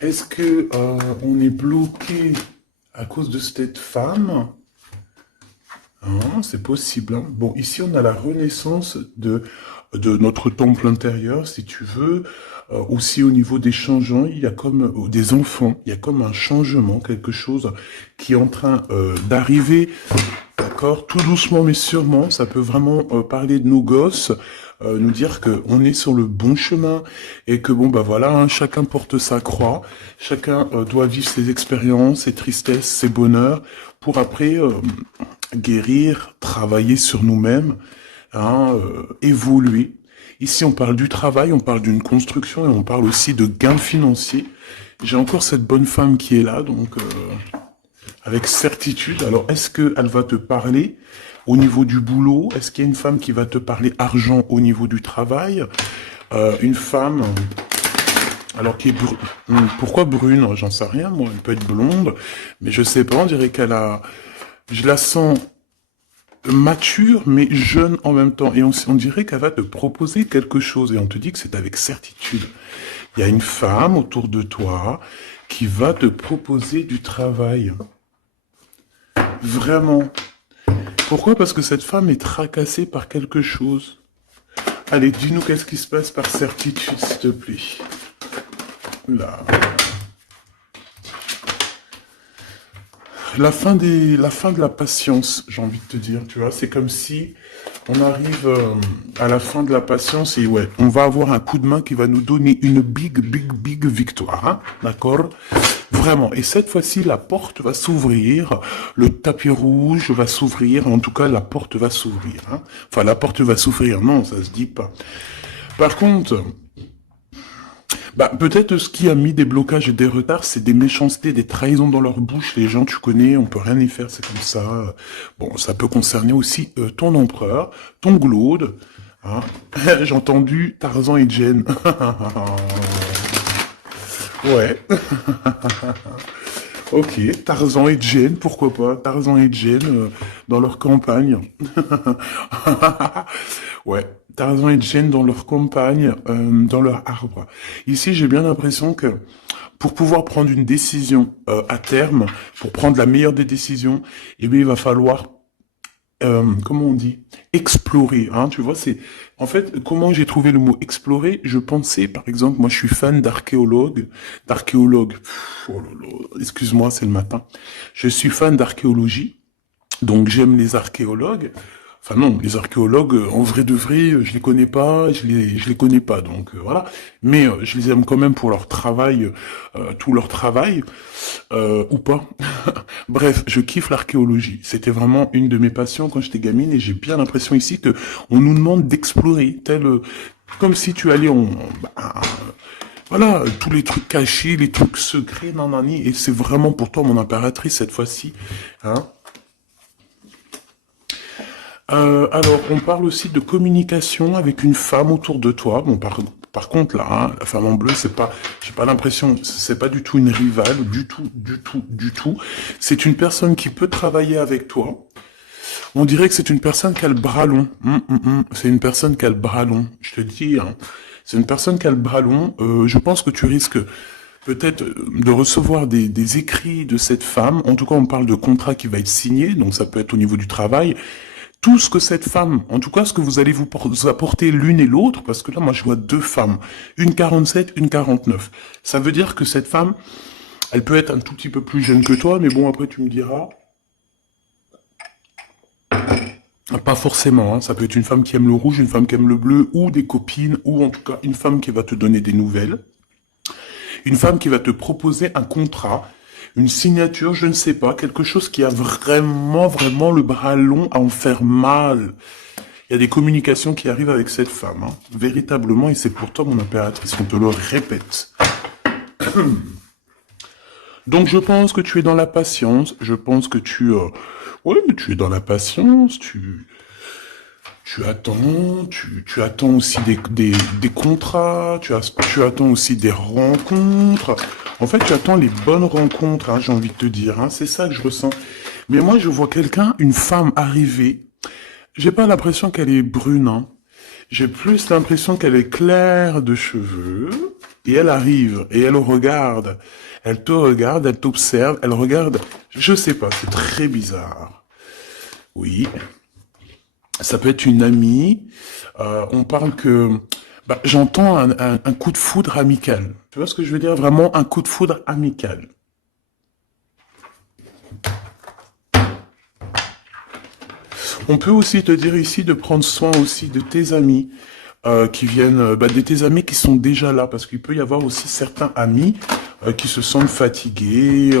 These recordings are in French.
Est-ce que on est bloqué à cause de cette femme? Hein, c'est possible, hein. Bon, ici, on a la renaissance de notre temple intérieur, si tu veux. Aussi, au niveau des changements, il y a comme des enfants, il y a comme un changement, quelque chose qui est en train d'arriver. D'accord, tout doucement mais sûrement, ça peut vraiment parler de nos gosses, nous dire que on est sur le bon chemin et que bon bah voilà, hein, chacun porte sa croix, chacun doit vivre ses expériences, ses tristesses, ses bonheurs, pour après guérir, travailler sur nous-mêmes, hein, évoluer. Ici, on parle du travail, on parle d'une construction et on parle aussi de gains financiers. J'ai encore cette bonne femme qui est là, donc avec certitude. Alors, est-ce qu'elle va te parler au niveau du boulot? Est-ce qu'il y a une femme qui va te parler argent au niveau du travail? Une femme, alors qui est pourquoi brune? J'en sais rien, moi. Elle peut être blonde, mais je sais pas. On dirait qu'elle a, je la sens mature mais jeune en même temps. Et on dirait qu'elle va te proposer quelque chose. Et on te dit que c'est avec certitude. Il y a une femme autour de toi qui va te proposer du travail. Vraiment. Pourquoi? Parce que cette femme est tracassée par quelque chose. Allez, dis-nous qu'est-ce qui se passe par certitude, s'il te plaît. Là. La fin de la patience, j'ai envie de te dire, tu vois, c'est comme si on arrive à la fin de la patience et ouais, on va avoir un coup de main qui va nous donner une big victoire, hein, d'accord? Vraiment. Et cette fois-ci, la porte va s'ouvrir, le tapis rouge va s'ouvrir, en tout cas, la porte va s'ouvrir, hein. Enfin, la porte va s'ouvrir, non, ça se dit pas. Par contre, bah, peut-être ce qui a mis des blocages et des retards, c'est des méchancetés, des trahisons dans leur bouche. Les gens, tu connais, on peut rien y faire, c'est comme ça. Bon, ça peut concerner aussi ton empereur, ton glaude. Hein. J'ai entendu Tarzan et Jane. Ouais. Ok, Tarzan et Jane, pourquoi pas? Tarzan et Jane dans leur campagne. Ouais, Tarzan et Jane dans leur campagne, dans leur arbre. Ici, j'ai bien l'impression que pour pouvoir prendre une décision à terme, pour prendre la meilleure des décisions, eh bien, il va falloir, comment on dit, explorer. Hein, tu vois, c'est en fait comment j'ai trouvé le mot explorer. Je pensais, par exemple, moi, je suis fan d'archéologue. Oh là là, excuse-moi, c'est le matin. Je suis fan d'archéologie, donc j'aime les archéologues. Enfin non, les archéologues, en vrai de vrai, je les connais pas, je les connais pas, donc voilà. Mais je les aime quand même pour leur travail, tout leur travail, ou pas. Bref, je kiffe l'archéologie. C'était vraiment une de mes passions quand j'étais gamine, et j'ai bien l'impression ici que on nous demande d'explorer, tel comme si tu allais bah, voilà, tous les trucs cachés, les trucs secrets, nanani, et c'est vraiment pour toi mon impératrice cette fois-ci, hein. Alors, on parle aussi de communication avec une femme autour de toi. Bon, par contre, là, hein, la femme en bleu, c'est pas, j'ai pas l'impression, c'est pas du tout une rivale, du tout. C'est une personne qui peut travailler avec toi. On dirait que c'est une personne qui a le bras long. C'est une personne qui a le bras long. Je te dis, hein, c'est une personne qui a le bras long. Je pense que tu risques peut-être de recevoir des écrits de cette femme. En tout cas, on parle de contrat qui va être signé, donc ça peut être au niveau du travail tout ce que cette femme, en tout cas ce que vous allez vous apporter l'une et l'autre, parce que là moi je vois deux femmes, une 47, une 49. Ça veut dire que cette femme, elle peut être un tout petit peu plus jeune que toi, mais bon après tu me diras, pas forcément, hein, ça peut être une femme qui aime le rouge, une femme qui aime le bleu, ou des copines, ou en tout cas une femme qui va te donner des nouvelles, une femme qui va te proposer un contrat, une signature, je ne sais pas, quelque chose qui a vraiment le bras long à en faire mal. Il y a des communications qui arrivent avec cette femme, hein, véritablement, et c'est pour toi mon impératrice, on te le répète. Donc je pense que tu es dans la patience, je pense que ouais, mais tu es dans la patience, tu attends aussi des contrats, tu attends aussi des rencontres. En fait, tu attends les bonnes rencontres, hein, j'ai envie de te dire, hein, c'est ça que je ressens. Mais moi, je vois quelqu'un, une femme arriver, j'ai pas l'impression qu'elle est brune, hein. J'ai plus l'impression qu'elle est claire de cheveux, et elle arrive, et elle regarde. Elle te regarde, elle t'observe, elle regarde. Je sais pas, c'est très bizarre. Oui, ça peut être une amie. On parle que... Bah, j'entends un coup de foudre amical. Tu vois ce que je veux dire? Vraiment un coup de foudre amical. On peut aussi te dire ici de prendre soin aussi de tes amis qui viennent, de tes amis qui sont déjà là, parce qu'il peut y avoir aussi certains amis qui se sentent fatigués,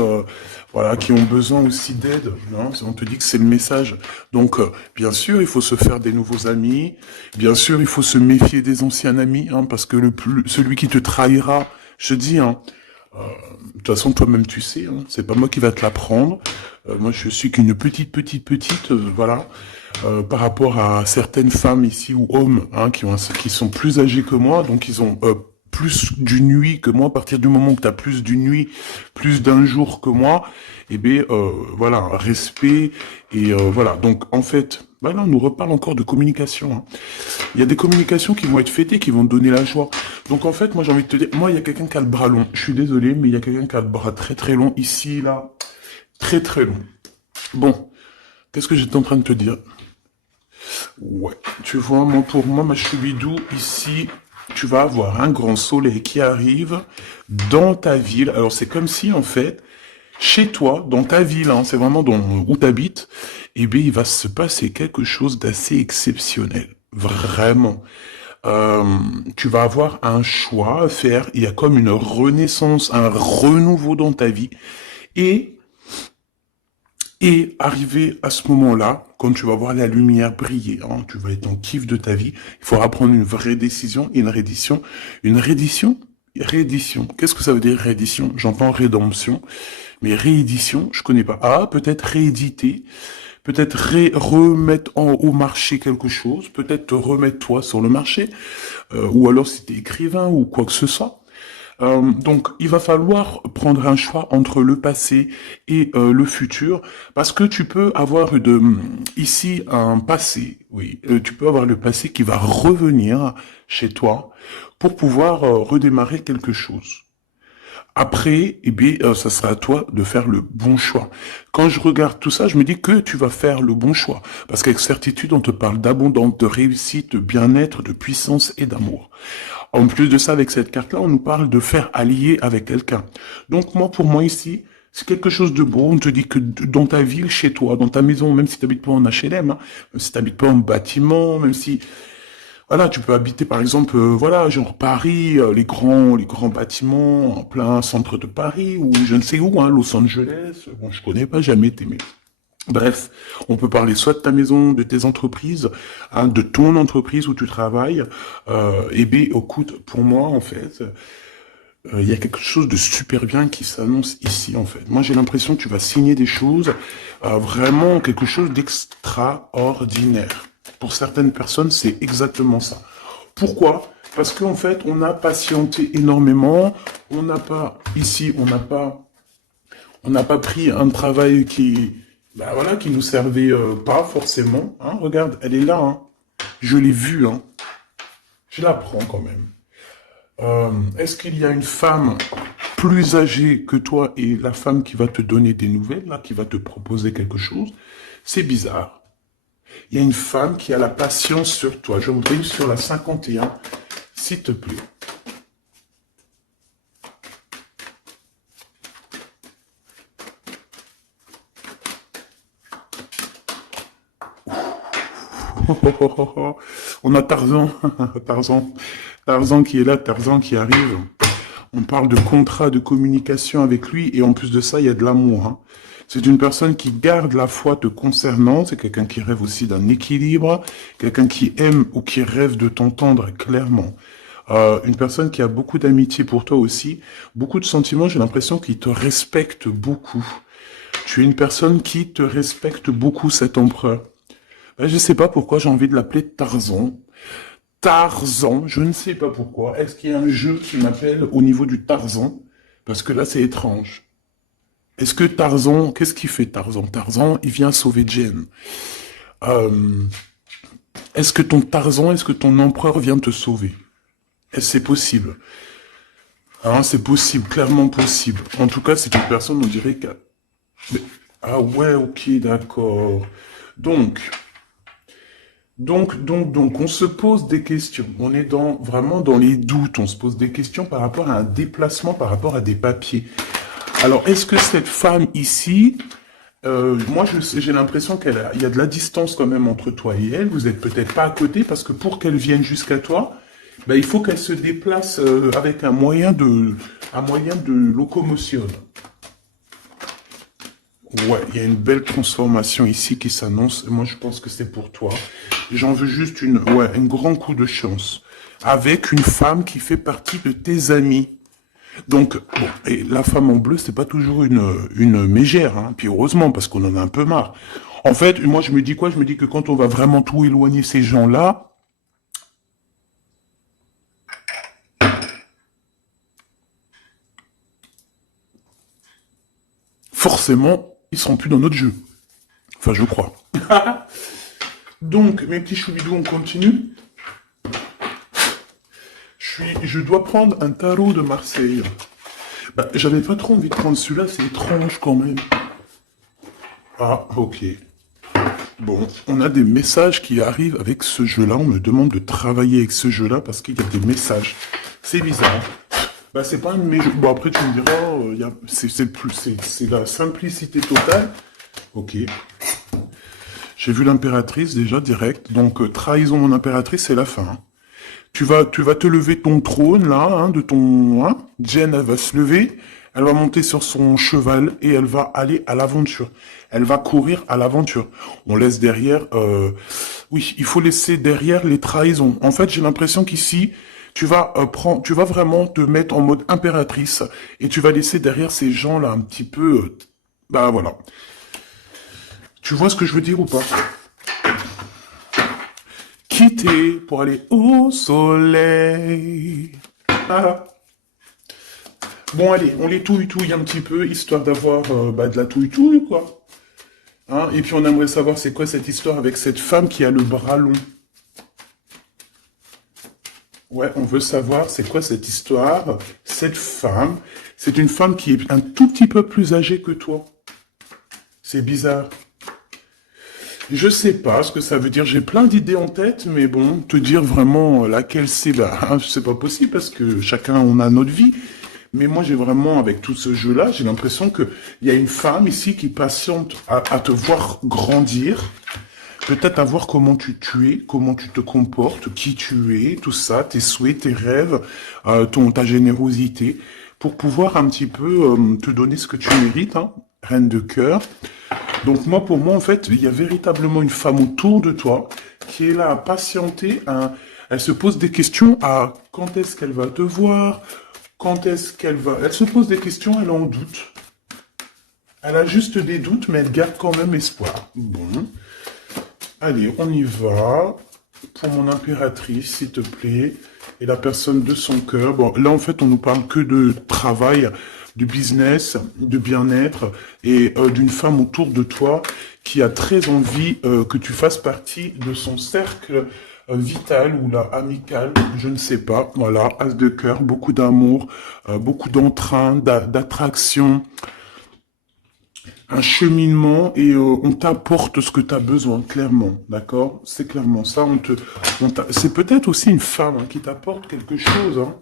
voilà, qui ont besoin aussi d'aide. Non, on te dit que c'est le message. Donc, bien sûr, il faut se faire des nouveaux amis. Bien sûr, il faut se méfier des anciens amis, hein, parce que celui qui te trahira, je te dis, hein, de toute façon, toi-même, tu sais, hein, c'est pas moi qui va te l'apprendre. Moi, je suis qu'une petite, voilà, par rapport à certaines femmes ici ou hommes, hein, qui sont plus âgés que moi, donc ils ont plus d'une nuit que moi. À partir du moment où tu as plus d'une nuit, plus d'un jour que moi, eh bien, voilà, respect et voilà. Donc, en fait, là, on nous reparle encore de communication. Hein. Il y a des communications qui vont être fêtées, qui vont te donner la joie. Donc en fait, moi j'ai envie de te dire, moi il y a quelqu'un qui a le bras long. Je suis désolé, mais il y a quelqu'un qui a le bras très très long ici, là. Très très long. Bon, qu'est-ce que j'étais en train de te dire? Ouais, tu vois, moi pour moi, ma choubidou, ici, tu vas avoir un grand soleil qui arrive dans ta ville. Alors c'est comme si en fait, chez toi, dans ta ville, hein, c'est vraiment où tu habites, eh bien il va se passer quelque chose d'assez exceptionnel. Vraiment. Euh, Tu vas avoir un choix à faire. Il y a comme une renaissance, un renouveau dans ta vie. Et, et arrivé à ce moment-là, quand tu vas voir la lumière briller, hein, tu vas être en kiff de ta vie, il faudra prendre une vraie décision et une reddition. Une reddition? Réédition. Qu'est-ce que ça veut dire réédition? J'entends rédemption, mais réédition, je connais pas. Ah, peut-être rééditer, peut-être remettre au marché quelque chose, peut-être te remettre toi sur le marché, ou alors si t'es écrivain ou quoi que ce soit. Donc, il va falloir prendre un choix entre le passé et le futur, parce que tu peux avoir ici un passé, oui, tu peux avoir le passé qui va revenir chez toi pour pouvoir redémarrer quelque chose. Après, eh bien, ça sera à toi de faire le bon choix. Quand je regarde tout ça, je me dis que tu vas faire le bon choix. Parce qu'avec certitude, on te parle d'abondance, de réussite, de bien-être, de puissance et d'amour. En plus de ça, avec cette carte-là, on nous parle de faire allier avec quelqu'un. Donc moi, pour moi ici, c'est quelque chose de beau. On te dit que dans ta ville, chez toi, dans ta maison, même si tu n'habites pas en HLM, hein, même si tu n'habites pas en bâtiment, même si voilà, tu peux habiter par exemple, voilà, genre Paris, les grands bâtiments en plein centre de Paris ou je ne sais où, hein, Los Angeles. Bon, je connais pas, jamais été, mais bref, on peut parler soit de ta maison, de tes entreprises, hein, de ton entreprise où tu travailles. Et bien, écoute, pour moi, en fait, il y a quelque chose de super bien qui s'annonce ici, en fait. Moi, j'ai l'impression que tu vas signer des choses, vraiment quelque chose d'extraordinaire. Pour certaines personnes, c'est exactement ça. Pourquoi? Parce qu'en fait, on a patienté énormément. On n'a pas, ici, on n'a pas pris un travail voilà, qui nous servait pas forcément. Hein. Regarde, elle est là. Hein. Je l'ai vue. Hein. Je la prends quand même. Est-ce qu'il y a une femme plus âgée que toi et la femme qui va te donner des nouvelles, là, qui va te proposer quelque chose? C'est bizarre. Il y a une femme qui a la patience sur toi. Je voudrais sur la 51, s'il te plaît. On a Tarzan, Tarzan qui est là, Tarzan qui arrive. On parle de contrat de communication avec lui et en plus de ça, il y a de l'amour. Hein. C'est une personne qui garde la foi te concernant, c'est quelqu'un qui rêve aussi d'un équilibre, quelqu'un qui aime ou qui rêve de t'entendre clairement. Une personne qui a beaucoup d'amitié pour toi aussi, beaucoup de sentiments, j'ai l'impression qu'il te respecte beaucoup. Tu es une personne qui te respecte beaucoup, cet empereur. Je sais pas pourquoi j'ai envie de l'appeler Tarzan. Tarzan, je ne sais pas pourquoi. Est-ce qu'il y a un jeu qui m'appelle au niveau du Tarzan? Parce que là, c'est étrange. Est-ce que Tarzan, qu'est-ce qu'il fait Tarzan? Tarzan, il vient sauver Jen. Euh, Est-ce que ton Tarzan, est-ce que ton empereur vient te sauver? Est-ce que c'est possible? Hein, c'est possible, clairement possible. En tout cas, c'est une personne, on dirait que... Mais- Ah ouais, ok, d'accord. Donc, on se pose des questions. On est vraiment dans les doutes. On se pose des questions par rapport à un déplacement, par rapport à des papiers. Alors, est-ce que cette femme ici, moi, j'ai l'impression il y a de la distance quand même entre toi et elle. Vous êtes peut-être pas à côté parce que pour qu'elle vienne jusqu'à toi, ben, il faut qu'elle se déplace avec un moyen de locomotion. Ouais, il y a une belle transformation ici qui s'annonce. Moi, je pense que c'est pour toi. J'en veux juste un grand coup de chance. Avec une femme qui fait partie de tes amis. Donc, bon, et la femme en bleu, c'est pas toujours une mégère, hein. Puis heureusement, parce qu'on en a un peu marre. En fait, moi, je me dis quoi? Je me dis que quand on va vraiment tout éloigner ces gens-là, forcément, ils seront plus dans notre jeu. Enfin, je crois. Donc, mes petits choubidous, on continue. Je dois prendre un tarot de Marseille. Bah, j'avais pas trop envie de prendre celui-là, c'est étrange quand même. Ah, ok. Bon, on a des messages qui arrivent avec ce jeu-là. On me demande de travailler avec ce jeu-là parce qu'il y a des messages. C'est bizarre. Bah, c'est pas un de mes jeux. Bon, après, tu me diras, c'est la simplicité totale. Ok. J'ai vu l'impératrice déjà direct. Donc, trahison mon impératrice, c'est la fin. Hein. Tu vas te lever de ton trône, là, hein, de ton... Hein. Jen, elle va se lever, elle va monter sur son cheval et elle va aller à l'aventure. Elle va courir à l'aventure. On laisse derrière... Oui, il faut laisser derrière les trahisons. En fait, j'ai l'impression qu'ici, tu vas vraiment te mettre en mode impératrice et tu vas laisser derrière ces gens-là un petit peu... bah voilà. Tu vois ce que je veux dire ou pas? Quitter pour aller au soleil. Ah. Bon, allez, on les touille-touille un petit peu, histoire d'avoir de la touille-touille, quoi. Hein, et puis on aimerait savoir c'est quoi cette histoire avec cette femme qui a le bras long. Ouais, on veut savoir c'est quoi cette histoire. Cette femme, c'est une femme qui est un tout petit peu plus âgée que toi. C'est bizarre. Je sais pas ce que ça veut dire. J'ai plein d'idées en tête, mais bon, te dire vraiment laquelle c'est, bah, c'est pas possible parce que chacun on a notre vie. Mais moi, j'ai vraiment, avec tout ce jeu-là, j'ai l'impression que il y a une femme ici qui patiente à te voir grandir, peut-être à voir tu es, comment tu te comportes, qui tu es, tout ça, tes souhaits, tes rêves, ta générosité, pour pouvoir un petit peu te donner ce que tu mérites, hein, reine de cœur. Donc moi, pour moi, en fait, il y a véritablement une femme autour de toi qui est là à patienter. Elle se pose des questions à quand est-ce qu'elle va te voir, quand est-ce qu'elle va... Elle se pose des questions, elle en doute. Elle a juste des doutes, mais elle garde quand même espoir. Bon. Allez, on y va. Pour mon impératrice, s'il te plaît. Et la personne de son cœur. Bon, là, en fait, on nous parle que de travail, de business, de bien-être et d'une femme autour de toi qui a très envie que tu fasses partie de son cercle vital ou là amical, je ne sais pas. Voilà, as de cœur, beaucoup d'amour, beaucoup d'entrain, d'attraction, un cheminement et on t'apporte ce que tu as besoin, clairement, d'accord? C'est clairement ça. C'est peut-être aussi une femme hein, qui t'apporte quelque chose. Hein.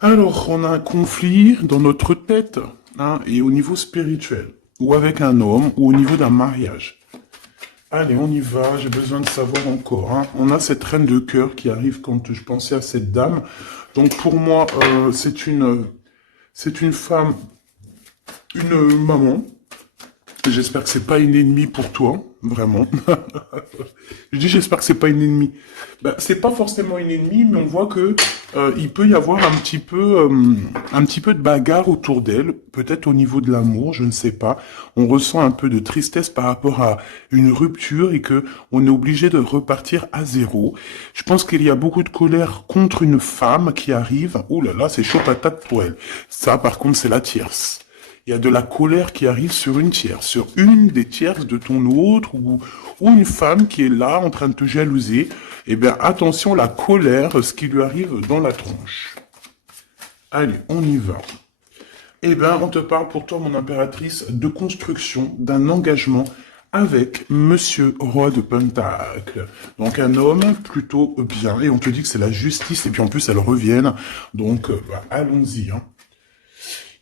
Alors, on a un conflit dans notre tête hein, et au niveau spirituel, ou avec un homme, ou au niveau d'un mariage. Allez, on y va, j'ai besoin de savoir encore. Hein. On a cette reine de cœur qui arrive quand je pensais à cette dame. Donc pour moi, c'est une femme, une maman. J'espère que c'est pas une ennemie pour toi, vraiment. Je dis j'espère que c'est pas une ennemie. Ben, c'est pas forcément une ennemie, mais on voit que il peut y avoir un petit peu de bagarre autour d'elle, peut-être au niveau de l'amour, je ne sais pas. On ressent un peu de tristesse par rapport à une rupture et que on est obligé de repartir à zéro. Je pense qu'il y a beaucoup de colère contre une femme qui arrive. Ouh là là, c'est chaud patate pour elle. Ça, par contre, c'est la tierce. Il y a de la colère qui arrive sur une tierce, sur une des tierces de ton autre, ou une femme qui est là en train de te jalouser. Eh bien, attention, la colère, ce qui lui arrive dans la tronche. Allez, on y va. Eh bien, on te parle pour toi, mon impératrice, de construction, d'un engagement avec Monsieur Roi de Pentacle. Donc un homme plutôt bien, et on te dit que c'est la justice, et puis en plus elle revienne, donc allons-y. Hein.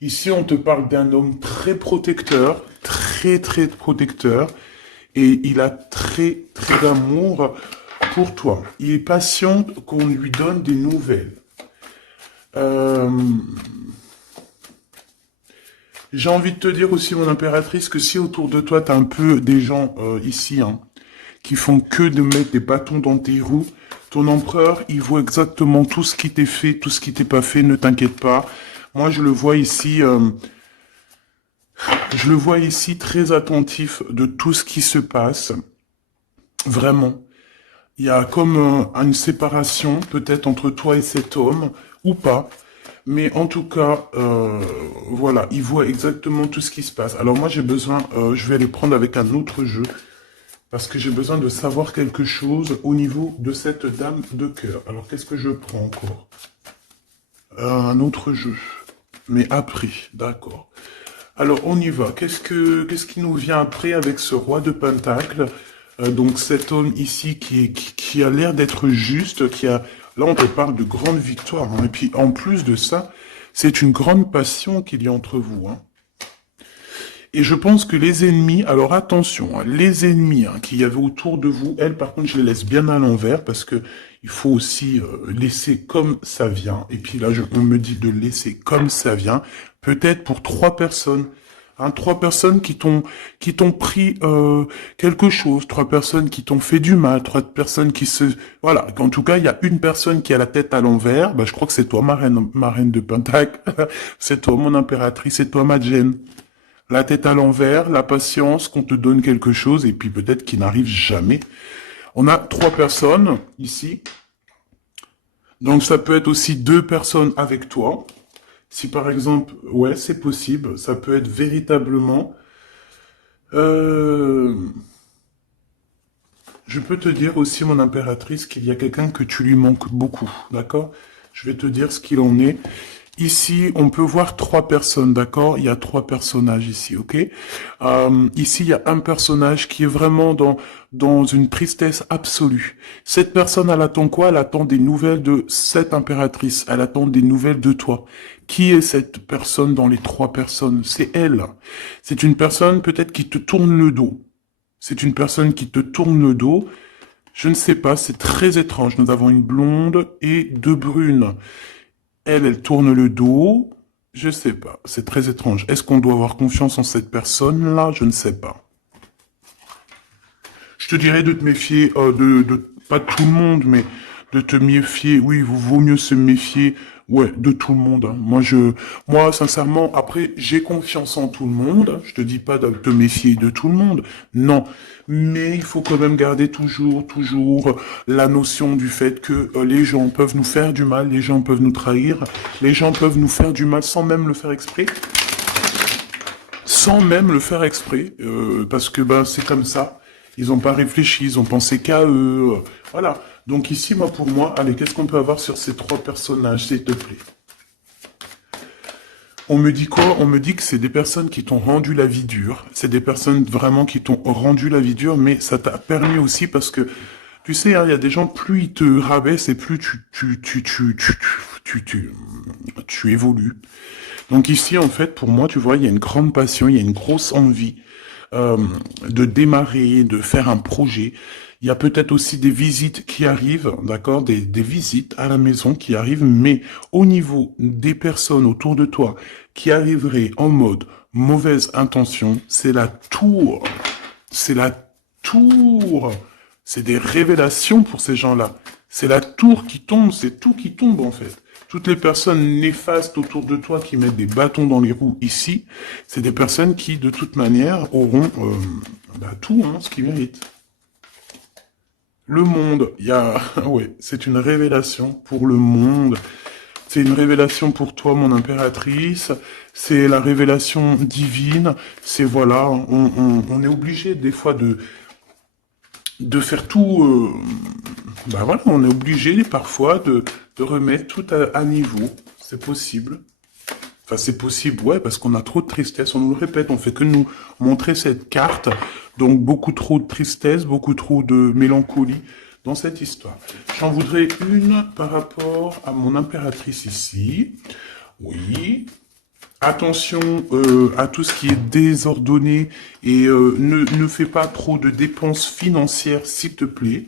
Ici on te parle d'un homme très protecteur, très protecteur, et il a très d'amour pour toi. Il est patient qu'on lui donne des nouvelles. J'ai envie de te dire aussi, mon impératrice, que si autour de toi, t'as un peu des gens ici, hein, qui font que de mettre des bâtons dans tes roues, ton empereur, il voit exactement tout ce qui t'est fait, tout ce qui t'est pas fait, ne t'inquiète pas. Moi, je le vois ici très attentif de tout ce qui se passe. Vraiment. Il y a comme une séparation, peut-être, entre toi et cet homme, ou pas. Mais en tout cas, voilà, il voit exactement tout ce qui se passe. Alors moi, j'ai besoin, je vais aller prendre avec un autre jeu, parce que j'ai besoin de savoir quelque chose au niveau de cette dame de cœur. Alors, qu'est-ce que je prends encore? Un autre jeu. Mais après, d'accord. Alors, on y va. Qu'est-ce qui nous vient après avec ce roi de Pentacle? Donc, cet homme ici qui a l'air d'être juste, là, on te parle de grande victoire. Hein. Et puis, en plus de ça, c'est une grande passion qu'il y a entre vous. Hein. Et je pense que les ennemis, alors attention, hein, les ennemis qu'il y avait autour de vous, elles, par contre, je les laisse bien à l'envers parce que il faut aussi laisser comme ça vient. Et puis là, on me dit de laisser comme ça vient. Peut-être pour 3 personnes. Hein, 3 personnes qui t'ont pris quelque chose, 3 personnes qui t'ont fait du mal, 3 personnes qui se... Voilà, en tout cas, il y a une personne qui a la tête à l'envers, je crois que c'est toi, ma reine de Pentacle, c'est toi, mon impératrice, c'est toi, ma Jen. La tête à l'envers, la patience, qu'on te donne quelque chose, et puis peut-être qu'il n'arrive jamais. On a 3 personnes, ici. Donc ça peut être aussi 2 personnes avec toi. Si par exemple, ouais, c'est possible, ça peut être véritablement... Je peux te dire aussi, mon impératrice, qu'il y a quelqu'un que tu lui manques beaucoup, d'accord? Je vais te dire ce qu'il en est. Ici, on peut voir 3 personnes, d'accord? Il y a 3 personnages ici, ok? Ici, il y a un personnage qui est vraiment dans une tristesse absolue. Cette personne, elle attend quoi? Elle attend des nouvelles de cette impératrice. Elle attend des nouvelles de toi. Qui est cette personne dans les 3 personnes? C'est elle. C'est une personne peut-être qui te tourne le dos. C'est une personne qui te tourne le dos. Je ne sais pas, c'est très étrange. Nous avons une blonde et 2 brunes. Elle tourne le dos. Je sais pas. C'est très étrange. Est-ce qu'on doit avoir confiance en cette personne-là? Je ne sais pas. Je te dirais de te méfier, pas de tout le monde, mais de te méfier. Oui, il vaut mieux se méfier, ouais, de tout le monde. Hein. Moi, sincèrement, après, j'ai confiance en tout le monde. Je te dis pas de te méfier de tout le monde. Non. Mais il faut quand même garder toujours la notion du fait que les gens peuvent nous faire du mal, les gens peuvent nous trahir, les gens peuvent nous faire du mal sans même le faire exprès. Sans même le faire exprès, parce que c'est comme ça. Ils n'ont pas réfléchi, ils ont pensé qu'à eux. Voilà. Donc ici, pour moi, allez, qu'est-ce qu'on peut avoir sur ces 3 personnages, s'il te plaît? On me dit quoi? On me dit que c'est des personnes qui t'ont rendu la vie dure. C'est des personnes vraiment qui t'ont rendu la vie dure, mais ça t'a permis aussi parce que, tu sais, il y a des gens, plus ils te rabaissent et plus tu évolues. Donc ici, en fait, pour moi, tu vois, il y a une grande passion, il y a une grosse envie de démarrer, de faire un projet. Il y a peut-être aussi des visites qui arrivent, d'accord, des visites à la maison qui arrivent, mais au niveau des personnes autour de toi qui arriveraient en mode mauvaise intention, c'est la tour. C'est la tour. C'est des révélations pour ces gens-là. C'est la tour qui tombe, c'est tout qui tombe en fait. Toutes les personnes néfastes autour de toi qui mettent des bâtons dans les roues ici, c'est des personnes qui, de toute manière, auront tout, ce qu'ils méritent. Le monde, ouais, c'est une révélation pour le monde. C'est une révélation pour toi, mon impératrice. C'est la révélation divine. C'est voilà, on est obligé des fois de faire tout. Ben voilà, on est obligé parfois de remettre tout à niveau. C'est possible. Enfin, c'est possible, ouais, parce qu'on a trop de tristesse. On nous le répète, on fait que nous montrer cette carte. Donc, beaucoup trop de tristesse, beaucoup trop de mélancolie dans cette histoire. J'en voudrais une par rapport à mon impératrice ici. Oui. Attention à tout ce qui est désordonné et ne fais pas trop de dépenses financières, s'il te plaît.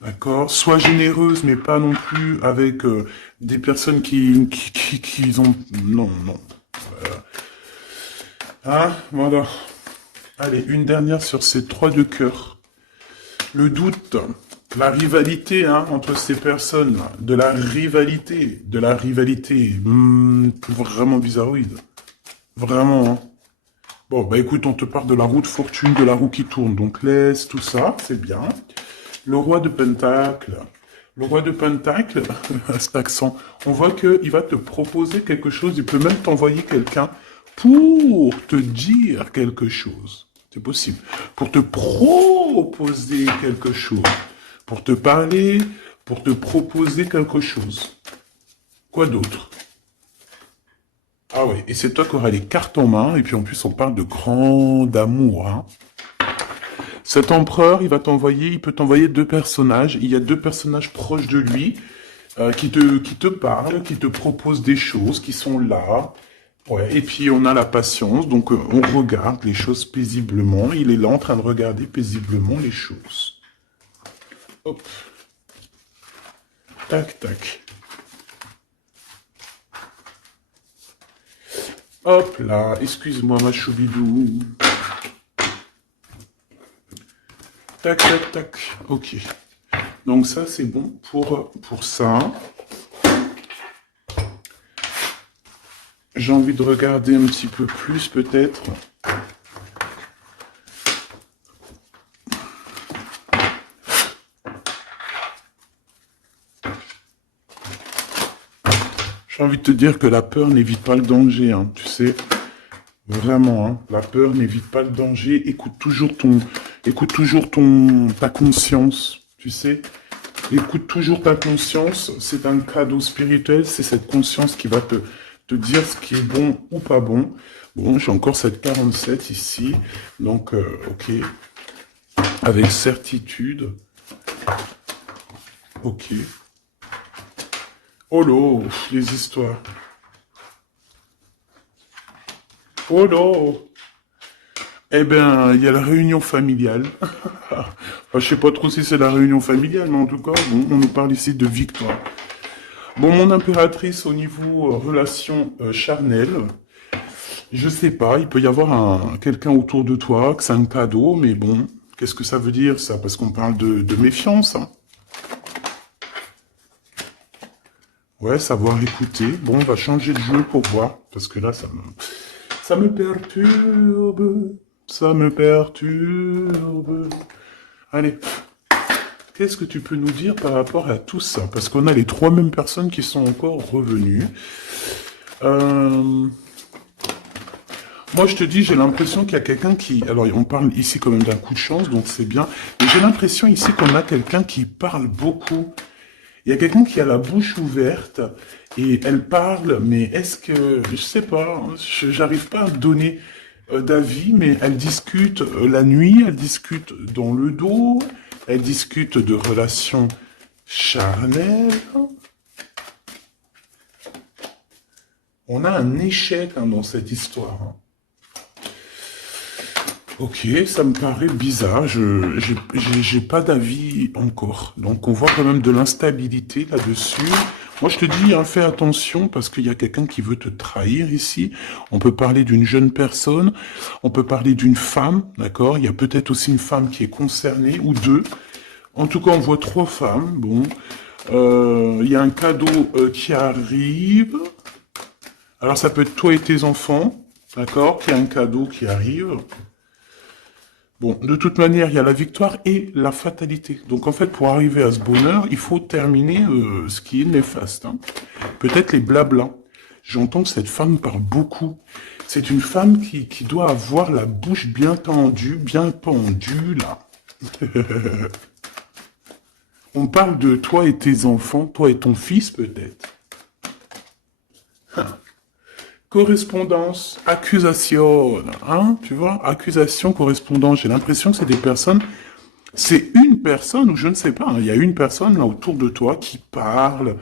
D'accord. Sois généreuse, mais pas non plus avec des personnes qui ont... Non, non. Hein, voilà. Allez, une dernière sur ces 3 de cœur. Le doute, la rivalité entre ces personnes, de la rivalité, vraiment bizarroïde. Vraiment, hein. Bon, bah écoute, on te parle de la roue de fortune, de la roue qui tourne, donc laisse tout ça, c'est bien. Le roi de Pentacle. Le roi de Pentacle, à cet accent, on voit qu'il va te proposer quelque chose, il peut même t'envoyer quelqu'un pour te dire quelque chose. C'est possible. Pour te proposer quelque chose. Pour te parler, pour te proposer quelque chose. Quoi d'autre? Ah oui, et c'est toi qui auras les cartes en main, et puis en plus on parle de grand amour, hein. Cet empereur, il peut t'envoyer 2 personnages. Il y a 2 personnages proches de lui qui te parlent, qui te proposent des choses, qui sont là. Ouais. Et puis on a la patience, donc on regarde les choses paisiblement. Il est là en train de regarder paisiblement les choses. Hop. Tac, tac. Hop là, excuse-moi ma choubidou. Tac, tac, tac. Ok. Donc ça, c'est bon pour ça. J'ai envie de regarder un petit peu plus, peut-être. J'ai envie de te dire que la peur n'évite pas le danger, hein, tu sais. Vraiment, hein, la peur n'évite pas le danger. Écoute toujours ta conscience, tu sais. Écoute toujours ta conscience. C'est un cadeau spirituel. C'est cette conscience qui va te dire ce qui est bon ou pas bon. Bon, j'ai encore cette 47 ici. Donc, ok. Avec certitude. Ok. Oh là, les histoires. Oh là. Eh ben, il y a la réunion familiale. Enfin, je sais pas trop si c'est la réunion familiale, mais en tout cas, bon, on nous parle ici de victoire. Bon, mon impératrice, au niveau relation charnelle, je sais pas, il peut y avoir quelqu'un autour de toi, que c'est un cadeau, mais bon, qu'est-ce que ça veut dire, ça? Parce qu'on parle de méfiance, hein. Ouais, savoir écouter. Bon, on va changer de jeu pour voir, parce que là, ça me perturbe. Ça me perturbe. Allez, qu'est-ce que tu peux nous dire par rapport à tout ça? Parce qu'on a les 3 mêmes personnes qui sont encore revenues. Moi, je te dis, j'ai l'impression qu'il y a quelqu'un qui... Alors, on parle ici quand même d'un coup de chance, donc c'est bien. Mais j'ai l'impression ici qu'on a quelqu'un qui parle beaucoup. Il y a quelqu'un qui a la bouche ouverte et elle parle, mais est-ce que... Je sais pas, j'arrive pas à donner d'avis, mais elle discute la nuit, elle discute dans le dos, elle discute de relations charnelles. On a un échec dans cette histoire. Ok, ça me paraît bizarre, j'ai pas d'avis encore. Donc on voit quand même de l'instabilité là-dessus. Moi je te dis, hein, fais attention parce qu'il y a quelqu'un qui veut te trahir ici. On peut parler d'une jeune personne, on peut parler d'une femme, d'accord? Il y a peut-être aussi une femme qui est concernée, ou 2. En tout cas, on voit 3 femmes, bon. Il y a un cadeau qui arrive. Alors ça peut être toi et tes enfants, d'accord? Qu'il y a un cadeau qui arrive. Bon, de toute manière, il y a la victoire et la fatalité. Donc en fait, pour arriver à ce bonheur, il faut terminer ce qui est néfaste. Hein. Peut-être les blablas. J'entends que cette femme parle beaucoup. C'est une femme qui doit avoir la bouche bien tendue, bien pendue, là. On parle de toi et tes enfants, toi et ton fils peut-être. Correspondance, accusation, hein, tu vois, accusation, correspondance. J'ai l'impression que c'est des personnes, c'est une personne, ou je ne sais pas, hein, il y a une personne là autour de toi qui parle,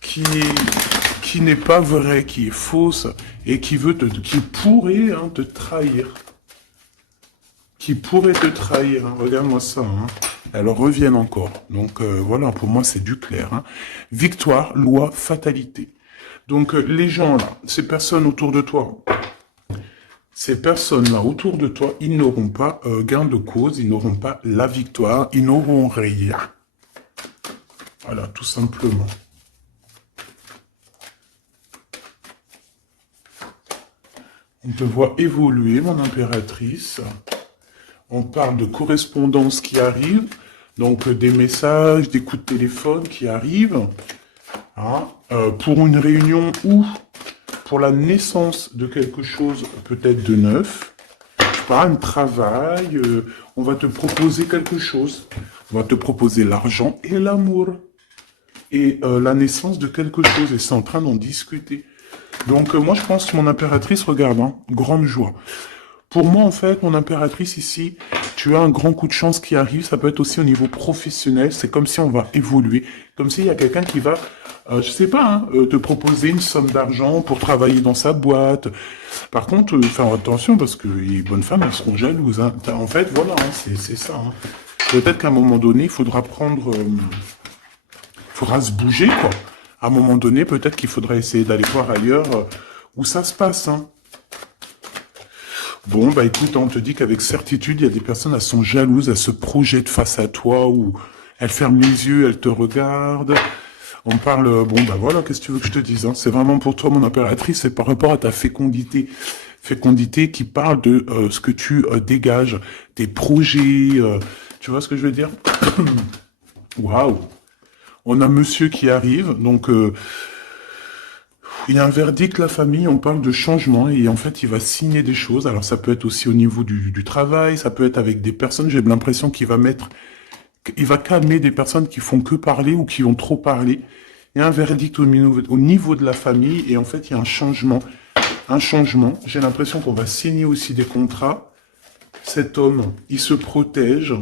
qui, qui n'est pas vraie, qui est fausse, et qui pourrait hein, te trahir. Qui pourrait te trahir, hein, regarde-moi ça, hein. Elles reviennent encore. Donc voilà, pour moi c'est du clair. Hein. Victoire, loi, fatalité. Donc les gens là, ces personnes autour de toi, ces personnes-là autour de toi, ils n'auront pas gain de cause, ils n'auront pas la victoire, ils n'auront rien. Voilà, tout simplement. On te voit évoluer, mon impératrice. On parle de correspondance qui arrive, donc des messages, des coups de téléphone qui arrivent. Hein, pour une réunion ou pour la naissance de quelque chose peut-être de neuf, pas un travail, on va te proposer quelque chose, on va te proposer l'argent et l'amour, et la naissance de quelque chose, et c'est en train d'en discuter. Donc moi je pense que mon impératrice, regarde, hein, grande joie. Pour moi, en fait, mon impératrice ici, tu as un grand coup de chance qui arrive. Ça peut être aussi au niveau professionnel. C'est comme si on va évoluer. Comme s'il y a quelqu'un qui va, je sais pas, hein, te proposer une somme d'argent pour travailler dans sa boîte. Par contre, faire attention parce que les bonnes femmes, elles seront jalouses. Hein. En fait, voilà, hein, c'est ça. Hein. Peut-être qu'à un moment donné, il faudra prendre... faudra se bouger, quoi. À un moment donné, peut-être qu'il faudra essayer d'aller voir ailleurs où ça se passe, hein. Bon, bah écoute, on te dit qu'avec certitude, il y a des personnes, elles sont jalouses, elles se projettent face à toi, ou elles ferment les yeux, elles te regardent. On parle, bon, bah voilà, qu'est-ce que tu veux que je te dise, hein. C'est vraiment pour toi, mon impératrice, c'est par rapport à ta fécondité. Fécondité qui parle de ce que tu dégages, tes projets, tu vois ce que je veux dire? Waouh! On a monsieur qui arrive, donc... il y a un verdict, la famille, on parle de changement et en fait, il va signer des choses. Alors, ça peut être aussi au niveau du travail, ça peut être avec des personnes. J'ai l'impression qu'il va il va calmer des personnes qui font que parler ou qui ont trop parlé. Il y a un verdict au niveau de la famille et en fait, il y a un changement. Un changement. J'ai l'impression qu'on va signer aussi des contrats. Cet homme, il se protège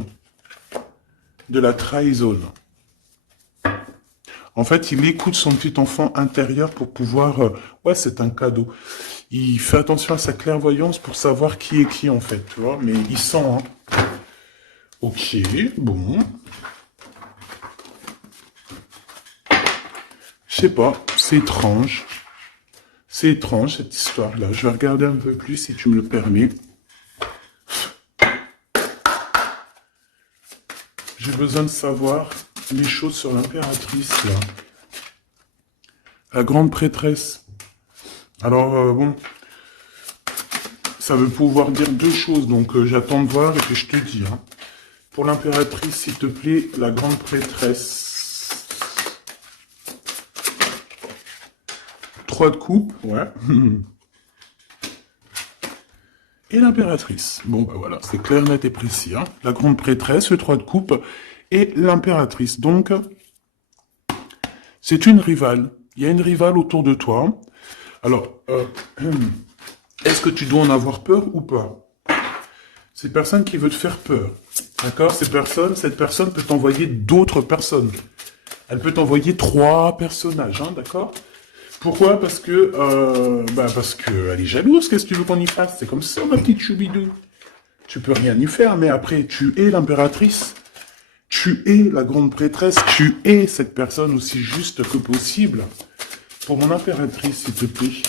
de la trahison. En fait, il écoute son petit enfant intérieur pour pouvoir... ouais, c'est un cadeau. Il fait attention à sa clairvoyance pour savoir qui est qui, en fait, tu vois. Mais il sent, hein. Ok, bon. Je sais pas, c'est étrange. C'est étrange, cette histoire-là. Je vais regarder un peu plus, si tu me le permets. J'ai besoin de savoir les choses sur l'impératrice, là. La grande prêtresse. Alors, bon, ça veut pouvoir dire deux choses, donc j'attends de voir et puis je te dis. Hein. Pour l'impératrice, s'il te plaît, la grande prêtresse. 3 de coupe, ouais. Et l'impératrice. Bon, bah voilà, c'est clair, net et précis. Hein. La grande prêtresse, le 3 de coupe, et l'impératrice. Donc, c'est une rivale. Il y a une rivale autour de toi. Alors, est-ce que tu dois en avoir peur ou pas? C'est personne qui veut te faire peur. D'accord? Cette personne peut t'envoyer d'autres personnes. Elle peut t'envoyer 3 personnages, hein, d'accord? Pourquoi? Parce que elle est jalouse, qu'est-ce que tu veux qu'on y fasse? C'est comme ça, ma petite choubidou. Tu peux rien y faire, mais après, tu es l'impératrice. Tu es la grande prêtresse. Tu es cette personne aussi juste que possible. Pour mon impératrice, s'il te plaît.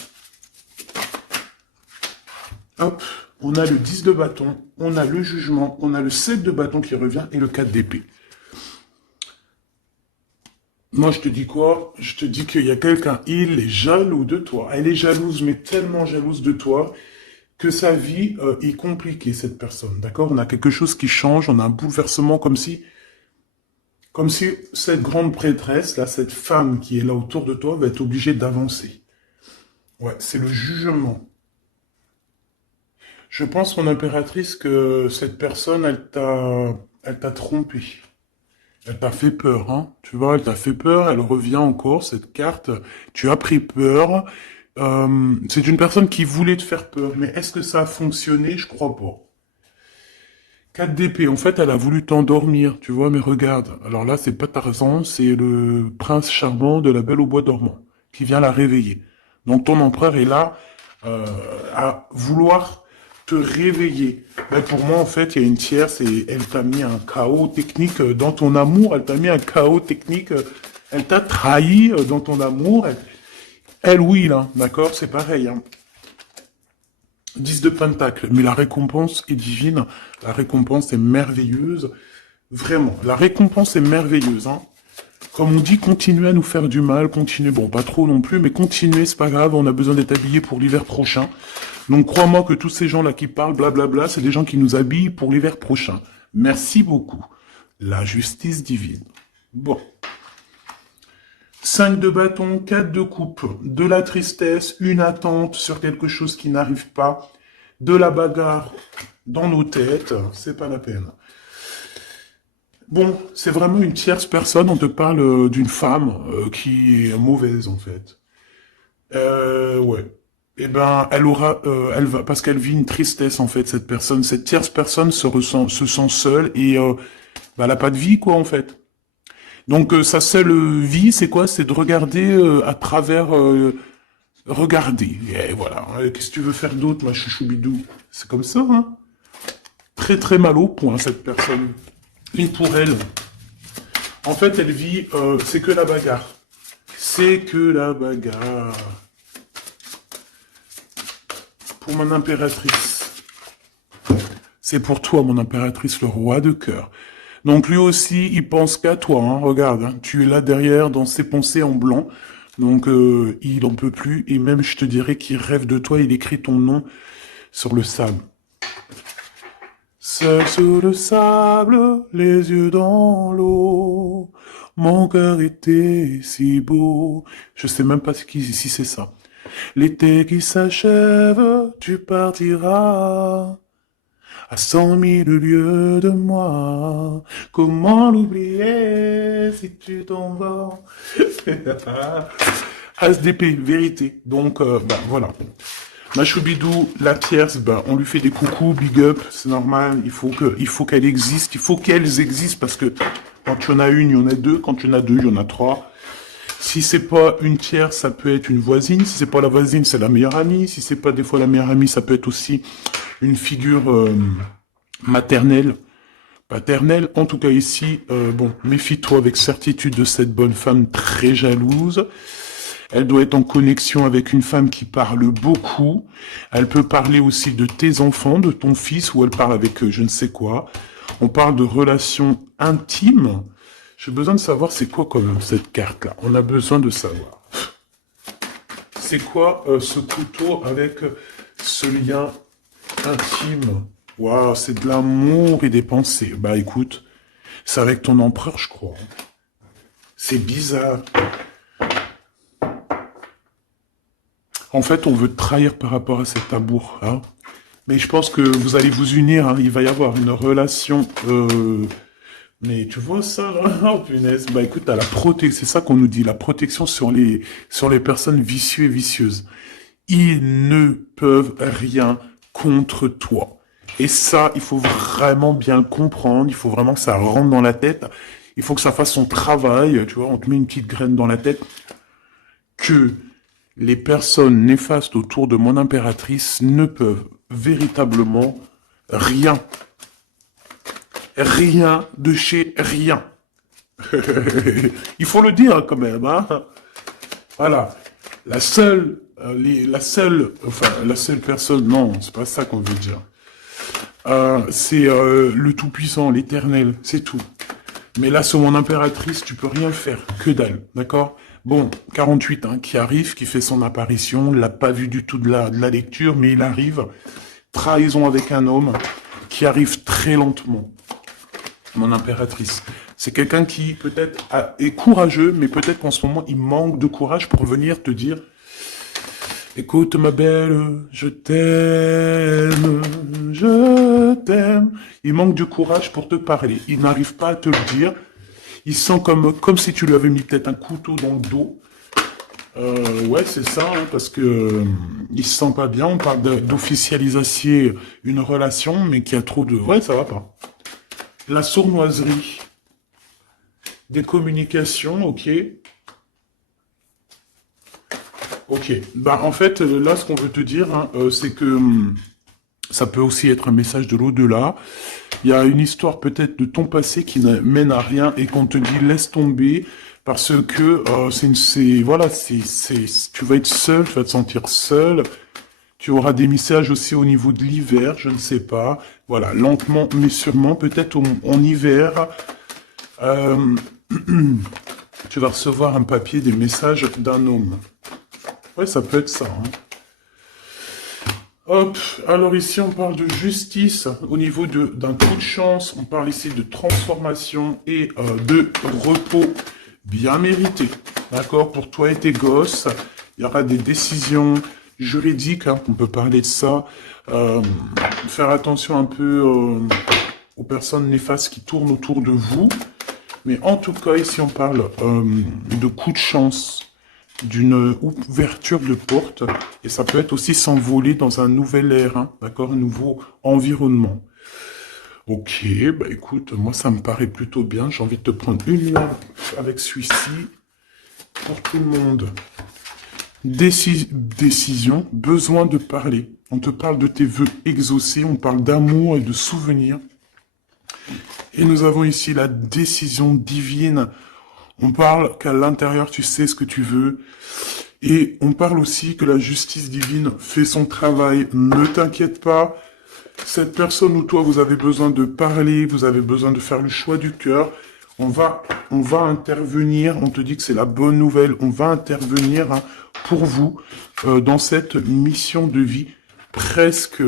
Hop, on a le 10 de bâton, on a le jugement, on a le 7 de bâton qui revient et le 4 d'épée. Moi, je te dis quoi? Je te dis qu'il y a quelqu'un, il est jaloux de toi. Elle est jalouse, mais tellement jalouse de toi, que sa vie est compliquée, cette personne, d'accord? On a quelque chose qui change, on a un bouleversement comme si cette grande prêtresse, là, cette femme qui est là autour de toi, va être obligée d'avancer. Ouais, c'est le jugement. Je pense, mon impératrice, que cette personne, elle t'a trompé. Elle t'a fait peur, hein. Tu vois, elle t'a fait peur, elle revient encore, cette carte. Tu as pris peur. C'est une personne qui voulait te faire peur. Mais est-ce que ça a fonctionné? Je crois pas. 4 d'épée, en fait, elle a voulu t'endormir, tu vois, mais regarde. Alors là, c'est pas Tarzan, c'est le prince charmant de la Belle au bois dormant, qui vient la réveiller. Donc ton empereur est là à vouloir te réveiller. Ben, pour moi, en fait, il y a une tierce et elle t'a mis un chaos technique dans ton amour, elle t'a mis un chaos technique, elle t'a trahi dans ton amour. Elle, oui, là, d'accord, c'est pareil, hein. 10 de Pentacle, mais la récompense est divine, la récompense est merveilleuse, vraiment, la récompense est merveilleuse, hein. Comme on dit, continuez à nous faire du mal, continuez, bon, pas trop non plus, mais continuez, c'est pas grave, on a besoin d'être habillés pour l'hiver prochain. Donc crois-moi que tous ces gens-là qui parlent, blablabla, c'est des gens qui nous habillent pour l'hiver prochain. Merci beaucoup. La justice divine. Bon. 5 de bâton, 4 de coupe, de la tristesse, une attente sur quelque chose qui n'arrive pas, de la bagarre dans nos têtes, c'est pas la peine. Bon, c'est vraiment une tierce personne, on te parle d'une femme qui est mauvaise en fait. Ouais. Eh ben, elle va, parce qu'elle vit une tristesse en fait, cette personne, cette tierce personne se sent seule et bah, elle a pas de vie quoi en fait. Donc sa seule vie, c'est quoi? C'est de regarder à travers, regarder. Et voilà. Qu'est-ce que tu veux faire d'autre, ma chouchoubidou? C'est comme ça, hein. Très très mal au point cette personne. Et pour elle, en fait, elle vit, c'est que la bagarre. C'est que la bagarre. Pour mon impératrice. C'est pour toi, mon impératrice, le roi de cœur. Donc lui aussi, il pense qu'à toi, hein. Regarde, hein, tu es là derrière dans ses pensées en blanc. Donc il en peut plus, et même je te dirais qu'il rêve de toi, il écrit ton nom sur le sable. Seul sur le sable, les yeux dans l'eau, mon cœur était si beau. Je sais même pas si c'est ça. L'été qui s'achève, tu partiras à 100 000 lieues de moi. Comment l'oublier si tu t'en vas? As d'épée, vérité. Donc, bah, voilà. Machoubidou, la tierce, ben, on lui fait des coucous, big up, c'est normal, il faut qu'elle existe, il faut qu'elles existent, parce que quand tu en as une, il y en a deux, quand tu en as deux, il y en a trois. Si c'est pas une tierce, ça peut être une voisine, si c'est pas la voisine, c'est la meilleure amie, si c'est pas des fois la meilleure amie, ça peut être aussi une figure maternelle, paternelle. En tout cas ici, bon, méfie-toi avec certitude de cette bonne femme très jalouse. Elle doit être en connexion avec une femme qui parle beaucoup. Elle peut parler aussi de tes enfants, de ton fils, ou elle parle avec je ne sais quoi. On parle de relations intimes. J'ai besoin de savoir c'est quoi quand même cette carte-là. On a besoin de savoir. C'est quoi ce couteau avec ce lien intime? Waouh, c'est de l'amour et des pensées. Bah écoute, c'est avec ton empereur, je crois. C'est bizarre. En fait, on veut te trahir par rapport à cet amour, hein. Mais je pense que vous allez vous unir, hein. Il va y avoir une relation... Mais tu vois ça, là? Oh, punaise. Bah écoute, t'as la protection, c'est ça qu'on nous dit, la protection sur les personnes vicieuses et vicieuses. Ils ne peuvent rien contre toi. Et ça, il faut vraiment bien le comprendre, il faut vraiment que ça rentre dans la tête, il faut que ça fasse son travail, tu vois, on te met une petite graine dans la tête, que les personnes néfastes autour de mon impératrice ne peuvent véritablement rien. Rien de chez rien. Il faut le dire quand même, hein. Voilà. La seule personne, non, c'est pas ça qu'on veut dire. C'est le Tout-Puissant, l'Éternel, c'est tout. Mais là, sur mon impératrice, tu peux rien faire, que dalle, d'accord? Bon, 48, hein, qui arrive, qui fait son apparition, on l'a pas vu du tout de la lecture, mais il arrive. trahison avec un homme qui arrive très lentement. Mon impératrice. C'est quelqu'un qui peut-être est courageux, mais peut-être qu'en ce moment, il manque de courage pour venir te dire « Écoute ma belle, je t'aime, je t'aime. » Il manque de courage pour te parler. Il n'arrive pas à te le dire. Il sent comme si tu lui avais mis peut-être un couteau dans le dos. Ouais, c'est ça, hein, parce que il se sent pas bien. On parle d'officialiser une relation, mais qui a trop de... Ouais, ça va pas. La sournoiserie. Des communications, ok. Ok. Bah, en fait, là, ce qu'on veut te dire, hein, c'est que ça peut aussi être un message de l'au-delà. Il y a une histoire peut-être de ton passé qui ne mène à rien et qu'on te dit laisse tomber parce que tu vas être seul, tu vas te sentir seul. Tu auras des messages aussi au niveau de l'hiver, je ne sais pas. Voilà, lentement mais sûrement, peut-être en hiver, euh, tu vas recevoir un papier, des messages d'un homme. Ouais, ça peut être ça. Hein. Hop, alors ici on parle de justice au niveau d'un coup de chance, on parle ici de transformation et de repos bien mérité. D'accord, pour toi et tes gosses, il y aura des décisions juridiques, hein, on peut parler de ça. Faire attention un peu aux personnes néfastes qui tournent autour de vous. Mais en tout cas, ici on parle de coup de chance, d'une ouverture de porte, et ça peut être aussi s'envoler dans un nouvel air, hein, d'accord, un nouveau environnement. Ok, bah écoute, moi ça me paraît plutôt bien, j'ai envie de te prendre une lampe avec celui-ci, pour tout le monde. Décision, besoin de parler. On te parle de tes vœux exaucés, on parle d'amour et de souvenirs. Et nous avons ici la décision divine. On parle qu'à l'intérieur, tu sais ce que tu veux. Et on parle aussi que la justice divine fait son travail. Ne t'inquiète pas. Cette personne ou toi, vous avez besoin de parler, vous avez besoin de faire le choix du cœur. On va intervenir. On te dit que c'est la bonne nouvelle. On va intervenir hein, pour vous dans cette mission de vie presque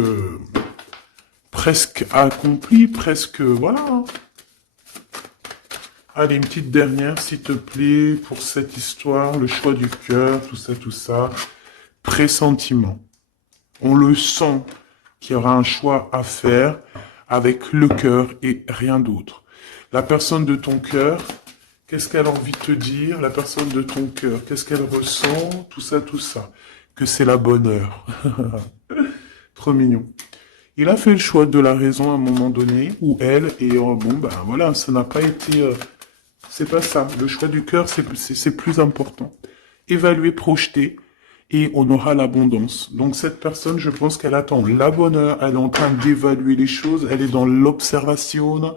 accomplie, presque voilà. Hein. Allez, une petite dernière, s'il te plaît, pour cette histoire, le choix du cœur, tout ça. Pressentiment. On le sent qu'il y aura un choix à faire avec le cœur et rien d'autre. La personne de ton cœur, qu'est-ce qu'elle a envie de te dire? La personne de ton cœur, qu'est-ce qu'elle ressent? Tout ça. Que c'est la bonne heure. Trop mignon. Il a fait le choix de la raison à un moment donné, ou elle, et bon, ben voilà, ça n'a pas été... c'est pas ça. Le choix du cœur, c'est plus important. Évaluer, projeter, et on aura l'abondance. Donc cette personne, je pense qu'elle attend la bonne heure, elle est en train d'évaluer les choses, elle est dans l'observation,